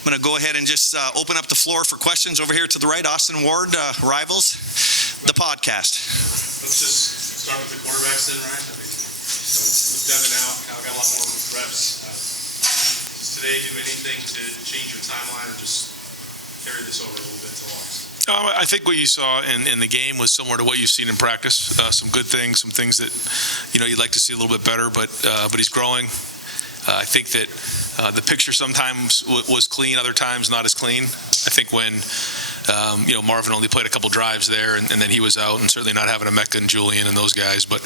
I'm going to go ahead and just open up the floor for questions over here to the right. Austin Ward, Rivals, the podcast. Let's just start with the quarterbacks then, right? I mean, with Devin out, Kyle got a lot more reps. Does today do anything to change your timeline or just carry this over a little bit to August? I think what you saw in the game was similar to what you've seen in practice. Some good things, some things that you'd like to see a little bit better, but he's growing. I think that the picture sometimes was clean, other times not as clean. I think when Marvin only played a couple drives there, and then he was out, and certainly not having a Mecca and Julian and those guys. But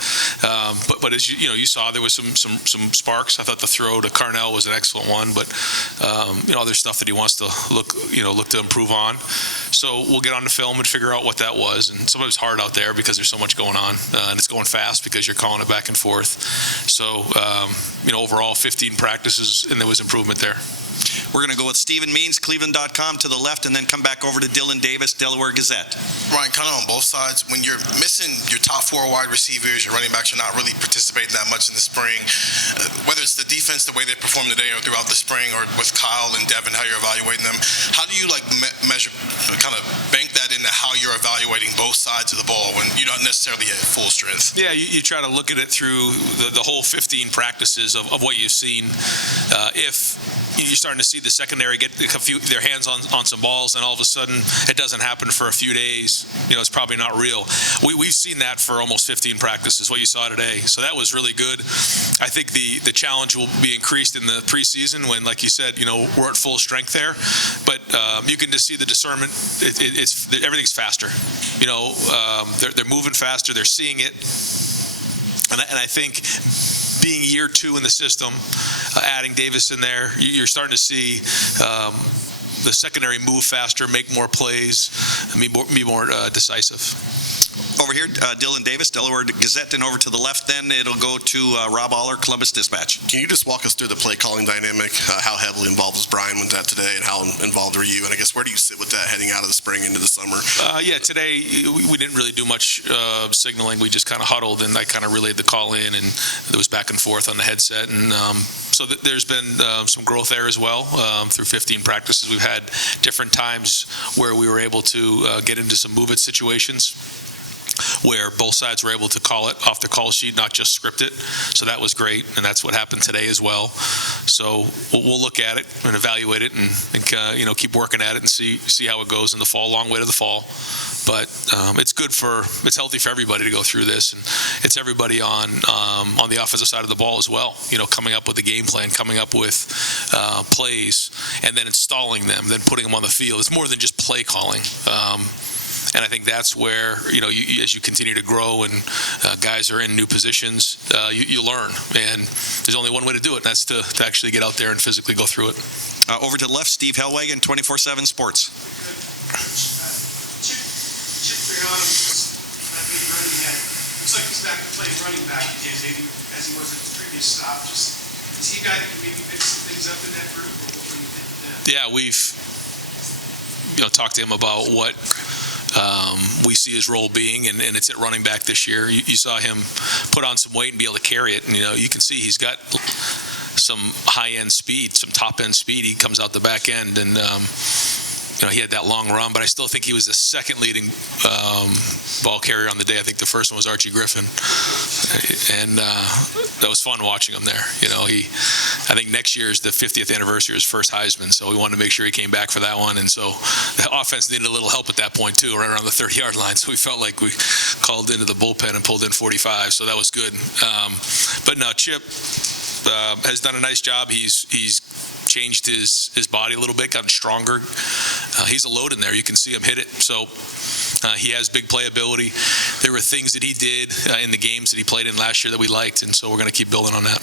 as you saw, there was some sparks. I thought the throw to Carnell was an excellent one, but other stuff that he wants to look to improve on. So we'll get on the film and figure out what that was. And sometimes it's hard out there because there's so much going on, and it's going fast because you're calling it back and forth. So overall 15 practices, and there was improvement there. We're going to go with Stephen Means, Cleveland.com to the left, and then come back over to Dylan Davis, Delaware Gazette. Ryan, kind of on both sides, when you're missing your top 4 wide receivers, your running backs are not really participating that much in the spring, whether it's the defense, the way they perform today or throughout the spring, or with Kyle and Devin, how you're evaluating them, how do you measure, kind of bank that into how you're evaluating both sides of the ball when you're not necessarily at full strength? Yeah, you try to look at it through the whole 15 practices of what you've seen. If you're starting to see the secondary get their hands on some balls, and all of a sudden it doesn't happen for a few days, it's probably not real. We've seen that for almost 15 practices, what you saw today. So that was really good. I think the challenge will be increased in the preseason when, like you said, we're at full strength there. But you can just see the discernment. Everything's faster. They're moving faster. They're seeing it. And I think being year 2 in the system, adding Davis in there, you're starting to see the secondary move faster, make more plays, be more decisive. Over here, Dylan Davis, Delaware Gazette, and over to the left then, it'll go to Rob Aller, Columbus Dispatch. Can you just walk us through the play calling dynamic? How heavily involved was Brian with that today, and how involved were you? And I guess where do you sit with that heading out of the spring into the summer? Today we didn't really do much signaling. We just kind of huddled, and I kind of relayed the call in, and it was back and forth on the headset. And so there's been some growth there as well. Through 15 practices, we've had different times where we were able to get into some move-it situations, where both sides were able to call it off the call sheet, not just script it. So that was great, and that's what happened today as well. So we'll look at it and evaluate it, and keep working at it and see how it goes in the fall. Long way to the fall, but it's healthy for everybody to go through this, and it's everybody on the offensive side of the ball as well. Coming up with a game plan, coming up with plays, and then installing them, then putting them on the field. It's more than just play calling. And I think that's where, as you continue to grow and guys are in new positions, you learn. And there's only one way to do it, and that's to actually get out there and physically go through it. Over to the left, Steve Hellwagon, 24/7 Sports. Chip Friano, looks like he's back to playing running back again, maybe as he was at his previous stop. Is he a guy that can maybe pick some things up in that group? Or what do you think of that? Yeah, we've talked to him about what we see his role being, and it's at running back this year. You saw him put on some weight and be able to carry it, and you can see he's got some high-end speed, some top-end speed. He comes out the back end, and he had that long run, but I still think he was the second leading ball carrier on the day. I think the first one was Archie Griffin, and that was fun watching him there. I think next year is the 50th anniversary of his first Heisman, so we wanted to make sure he came back for that one, and so the offense needed a little help at that point too, right around the 30-yard line, so we felt like we called into the bullpen and pulled in 45, so that was good. But no, Chip has done a nice job. He's changed his body a little bit, gotten stronger. He's a load in there. You can see him hit it. So he has big playability. There were things that he did in the games that he played in last year that we liked, and so we're going to keep building on that.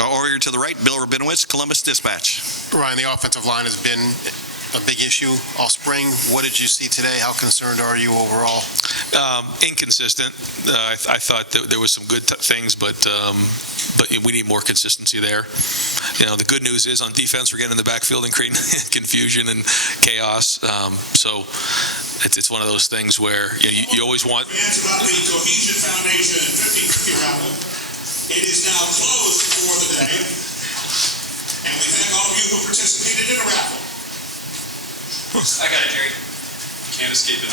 Over here to the right, Bill Rabinowitz, Columbus Dispatch. Ryan, the offensive line has been a big issue all spring. What did you see today? How concerned are you overall? Inconsistent. I thought that there was some good things, but we need more consistency there. The good news is on defense, we're getting in the backfield and creating confusion and chaos. So it's one of those things where you always want. Fans about the Cohesion Foundation 50/50 raffle. It is now closed for the day, and we thank all of you who participated in the raffle. I got it, Jerry. Can't escape it.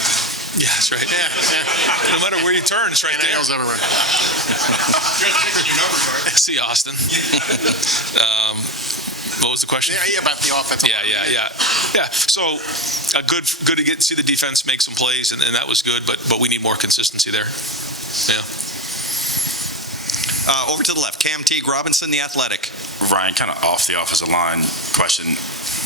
Yeah, that's right. Yeah. No matter where you turn, it's right there. Nails everywhere. See Austin. What was the question? Yeah, about the offensive. Yeah. So good to see the defense make some plays, and that was good. But we need more consistency there. Yeah. Over to the left, Cam Teague Robinson, the Athletic. Ryan, kind of off the offensive line question.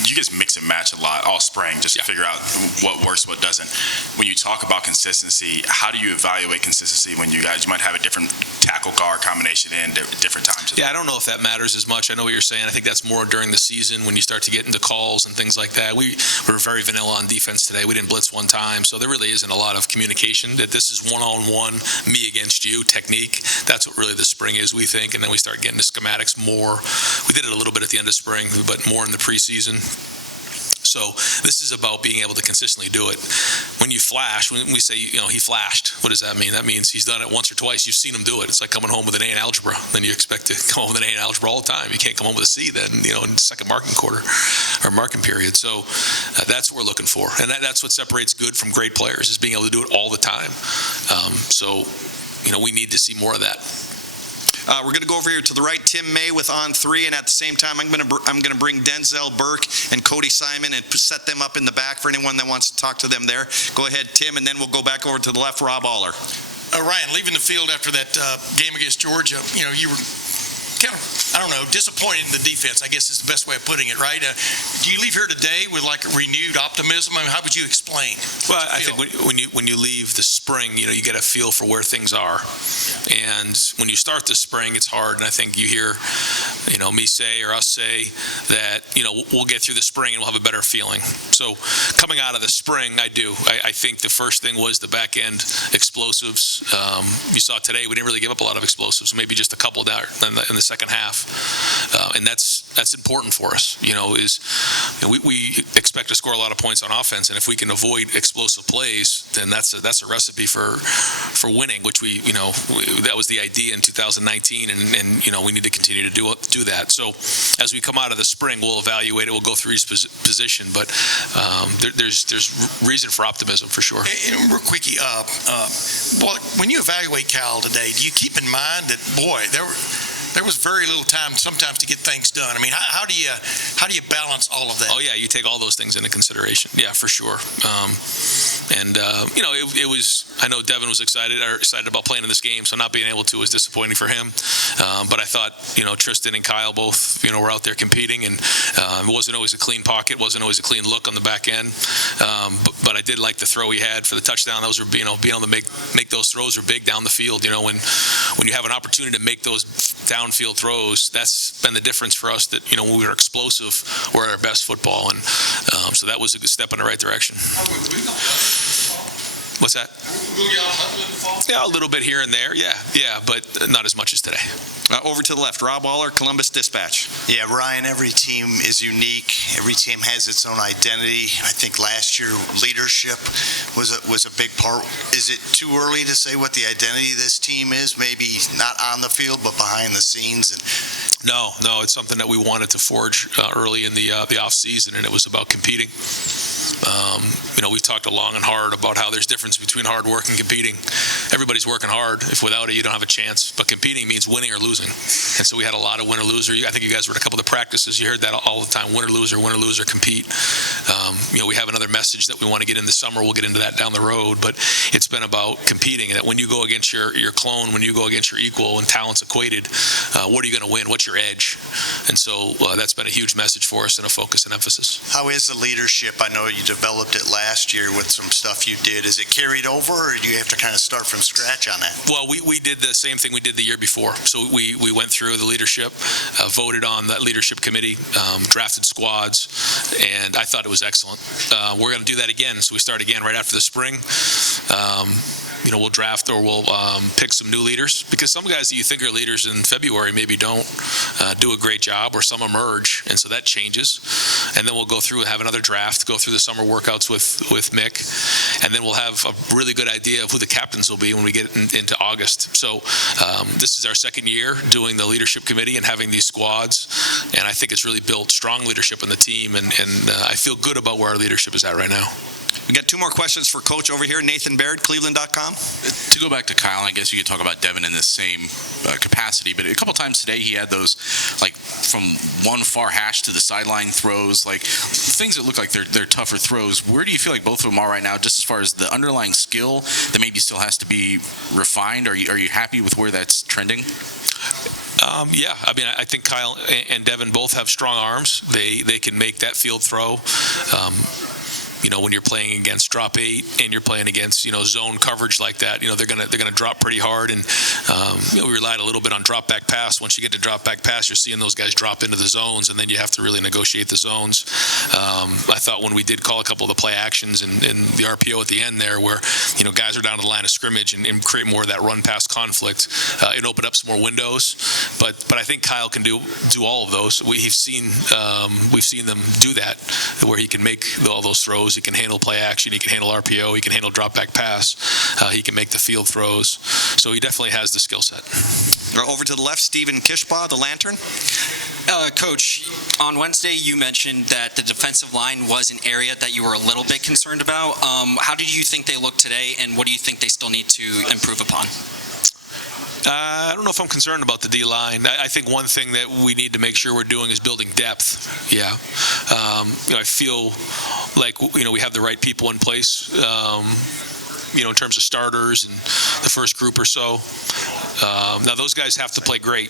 You guys mix and match a lot all spring just to figure out what works, what doesn't. When you talk about consistency, how do you evaluate consistency when you might have a different tackle guard combination in different times? Yeah, I don't know if that matters as much. I know what you're saying. I think that's more during the season when you start to get into calls and things like that. We were very vanilla on defense today. We didn't blitz one time, so there really isn't a lot of communication. That this is one-on-one, me against you technique. That's what really the spring is, we think, and then we start getting to schematics more. We did it a little bit at the end of spring, but more in the preseason. So this is about being able to consistently do it. When you flash, when we say, he flashed, what does that mean? That means he's done it once or twice. You've seen him do it. It's like coming home with an A in algebra. Then you expect to come home with an A in algebra all the time. You can't come home with a C then, in the second marking quarter or marking period. So that's what we're looking for. And that's what separates good from great players, is being able to do it all the time. We need to see more of that. We're going to go over here to the right, Tim May with on three, and at the same time, I'm going to bring Denzel Burke and Cody Simon and set them up in the back for anyone that wants to talk to them there. Go ahead, Tim, and then we'll go back over to the left, Rob Aller. Ryan, leaving the field after that game against Georgia, you were kind of, disappointed in the defense, I guess is the best way of putting it, right? Do you leave here today with like a renewed optimism? I mean, how would you explain? Well, I think when you leave the spring, you get a feel for where things are. And when you start the spring, it's hard. And I think you hear, me say or us say that, we'll get through the spring and we'll have a better feeling. So coming out of the spring, I do. I think the first thing was the back end explosives. You saw today, we didn't really give up a lot of explosives, maybe just a couple there in the second half. And that's important for us, we expect to score a lot of points on offense, and if we can avoid explosive plays, then that's a recipe for winning, which that was the idea in 2019, and we need to continue to do that. So as we come out of the spring, we'll evaluate it, we'll go through each position, but there's reason for optimism for sure. And real quickie, when you evaluate Cal today, do you keep in mind that, there was very little time sometimes to get things done? I mean, how do you balance all of that? Oh yeah, you take all those things into consideration. Yeah, for sure. It was. I know Devin was excited about playing in this game, so not being able to was disappointing for him. But I thought, Tristan and Kyle both, were out there competing, and it wasn't always a clean pocket, wasn't always a clean look on the back end. But I did like the throw he had for the touchdown. Those were, being able to make those throws are big down the field. When you have an opportunity to make those downfield throws, that's been the difference for us. That when we were explosive, we're at our best football, and so that was a good step in the right direction. What's that? Yeah, a little bit here and there. Yeah, but not as much as today. Over to the left, Rob Aller, Columbus Dispatch. Yeah, Ryan, every team is unique. Every team has its own identity. I think last year leadership was a big part. Is it too early to say what the identity of this team is? Maybe not on the field, but behind the scenes? No, it's something that we wanted to forge early in the off season, and it was about competing. We've talked long and hard about how there's difference between hard work and competing. Everybody's working hard. If without it, you don't have a chance. But competing means winning or losing. And so we had a lot of win or loser. I think you guys were at a couple of the practices. You heard that all the time: win or loser, compete. We have another message that we want to get in the summer. We'll get into that down the road. But it's been about competing, and that when you go against your clone, when you go against your equal, and talents equated, what are you going to win? What's your edge? And so that's been a huge message for us and a focus and emphasis. How is the leadership? I know you developed it last year with some stuff you did. Is it carried over, or do you have to kind of start from scratch on that? Well, we did the same thing we did the year before. So we went through the leadership, voted on that leadership committee, drafted squads, and I thought it was excellent. We're going to do that again. So we start again right after the spring. we'll draft or we'll pick some new leaders, because some guys that you think are leaders in February maybe don't do a great job, or some emerge, and so that changes. And then we'll go through and have another draft, go through the summer workouts with Mick, and then we'll have a really good idea of who the captains will be when we get into August. So this is our second year doing the leadership committee and having these squads, and I think it's really built strong leadership in the team, and I feel good about where our leadership is at right now. We got two more questions for Coach over here. Nathan Baird, Cleveland.com. To go back to Kyle, I guess you could talk about Devin in the same capacity, but a couple times today he had those, like, from one far hash to the sideline throws, like things that look like they're tougher throws. Where do you feel like both of them are right now, just as far as the underlying skill that maybe still has to be refined? Are you happy with where that's trending? Yeah, I mean, I think Kyle and Devin both have strong arms. They can make that field throw. When you're playing against drop 8 and you're playing against, zone coverage like that, they're gonna drop pretty hard. And, we relied a little bit on drop back pass. Once you get to drop back pass, you're seeing those guys drop into the zones, and then you have to really negotiate the zones. I thought when we did call a couple of the play actions and the RPO at the end there, where, guys are down to the line of scrimmage and create more of that run pass conflict, it opened up some more windows. But I think Kyle can do all of those. We've seen them do that, where he can make all those throws. He can handle play action. He can handle RPO. He can handle drop back pass. He can make the field throws. So he definitely has the skill set. Over to the left, Stephen Kishbaugh, the Lantern. Coach, on Wednesday you mentioned that the defensive line was an area that you were a little bit concerned about. How did you think they looked today, and what do you think they still need to improve upon? I don't know if I'm concerned about the D-line. I think one thing that we need to make sure we're doing is building depth. Yeah. I feel like, we have the right people in place, in terms of starters and the first group or so. Now, those guys have to play great.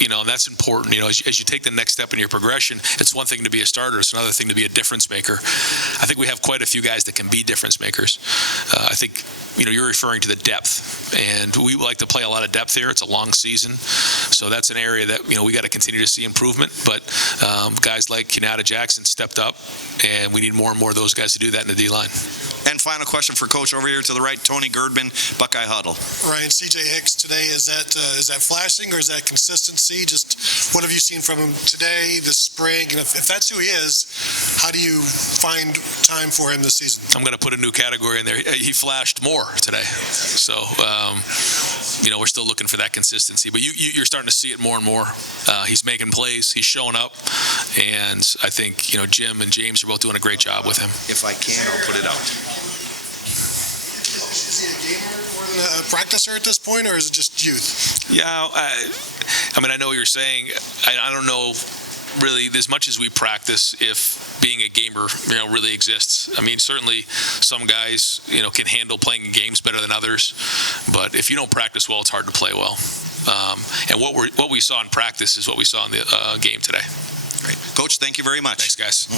And that's important. As you take the next step in your progression, it's one thing to be a starter. It's another thing to be a difference maker. I think we have quite a few guys that can be difference makers. I think, you're referring to the depth, and we like to play a lot of depth here. It's a long season. So that's an area that, we got to continue to see improvement. But guys like Kenyatta Jackson stepped up, and we need more and more of those guys to do that in the D-line. And final question for Coach over here to the right, Tony Girdman, Buckeye Huddle. Ryan, C.J. Hicks today, is that flashing, or is that consistency? Just what have you seen from him today, this spring? And if that's who he is, how do you find time for him this season? I'm going to put a new category in there. He flashed more today. So, we're still looking for that consistency. But you're starting to see it more and more. He's making plays. He's showing up. And I think, Jim and James are both doing a great job with him. If I can, I'll put it out. Is he a gamer more than a practicer at this point, or is it just youth? Yeah, I know what you're saying. I don't know really as much as we practice if being a gamer, really exists. I mean, certainly some guys, can handle playing games better than others, but if you don't practice well, it's hard to play well. And what we saw in practice is what we saw in the game today. Great. Coach, thank you very much. Thanks, guys.